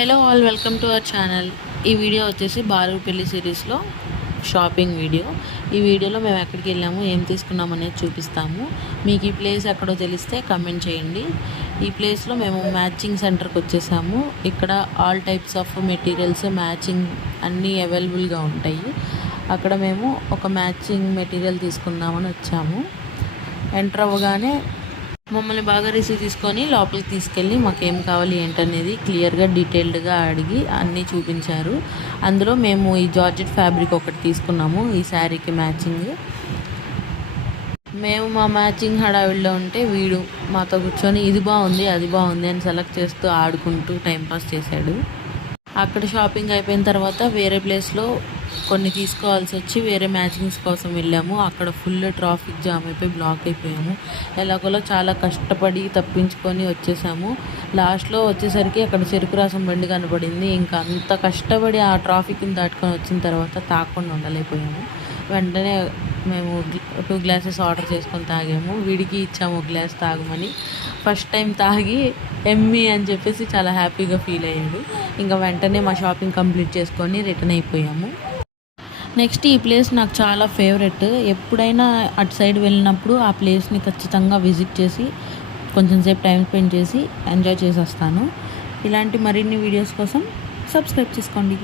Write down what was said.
Hello all, welcome to our channel. ఈ video వచ్చేసి బారుపల్లి సిరీస్లో షాపింగ్ వీడియో. ఈ వీడియోలో మేము ఎక్కడికి వెళ్ళాము, ఏం తీసుకున్నాము అనేది చూపిస్తాము. మీకు ఈ ప్లేస్ ఎక్కడో తెలిస్తే కమెంట్ చేయండి. ఈ ప్లేస్లో మేము మ్యాచింగ్ సెంటర్కి వచ్చేసాము. ఇక్కడ all types of materials matching అన్నీ అవైలబుల్గా ఉంటాయి. అక్కడ మేము ఒక మ్యాచింగ్ మెటీరియల్ తీసుకుందామని వచ్చాము. ఎంటర్ అవ్వగానే మమ్మల్ని బాగా రిసీవ్ తీసుకొని లోపలికి తీసుకెళ్ళి మాకేం కావాలి ఏంటనేది క్లియర్గా డీటెయిల్డ్గా అడిగి అన్నీ చూపించారు. అందులో మేము ఈ జార్జెట్ ఫ్యాబ్రిక్ ఒకటి తీసుకున్నాము ఈ శారీకి మ్యాచింగ్. మేము మా మ్యాచింగ్ హడావిడిలో ఉంటే వీడు మాతో కూర్చొని ఇది బాగుంది అది బాగుంది అని సెలెక్ట్ చేస్తూ ఆడుకుంటూ టైంపాస్ చేశాడు. అక్కడ షాపింగ్ అయిపోయిన తర్వాత వేరే ప్లేస్లో కొన్ని తీసుకోవాల్సి వచ్చి వేరే మ్యాచింగ్స్ కోసం వెళ్ళాము. అక్కడ ఫుల్ ట్రాఫిక్ జామ్ అయిపోయి బ్లాక్ అయిపోయాము. ఎలాగోలా చాలా కష్టపడి తప్పించుకొని వచ్చేసాము. లాస్ట్లో వచ్చేసరికి అక్కడ చెరుకు రసం బండి కనపడింది. ఇంకా అంత కష్టపడి ఆ ట్రాఫిక్ని దాటుకొని వచ్చిన తర్వాత తాగకుండా ఉండలేకపోయాము. వెంటనే మేము 2 గ్లాసెస్ ఆర్డర్ చేసుకొని తాగాము. వీడికి ఇచ్చాము 1 గ్లాస్ తాగమని. ఫస్ట్ టైం తాగి ఎమ్మి అని చెప్పేసి చాలా హ్యాపీగా ఫీల్ అయ్యాడు. ఇంకా వెంటనే మా షాపింగ్ కంప్లీట్ చేసుకొని రిటర్న్ అయిపోయాము. నెక్స్ట్ ఈ ప్లేస్ నాకు చాలా ఫేవరెట్. ఎప్పుడైనా అటు సైడ్ వెళ్ళినప్పుడు ఆ ప్లేస్ని ఖచ్చితంగా విజిట్ చేసి కొంచెం సేపు టైం స్పెండ్ చేసి ఎంజాయ్ చేసి వస్తాను. ఇలాంటి మరిన్ని వీడియోస్ కోసం సబ్స్క్రైబ్ చేసుకోండి.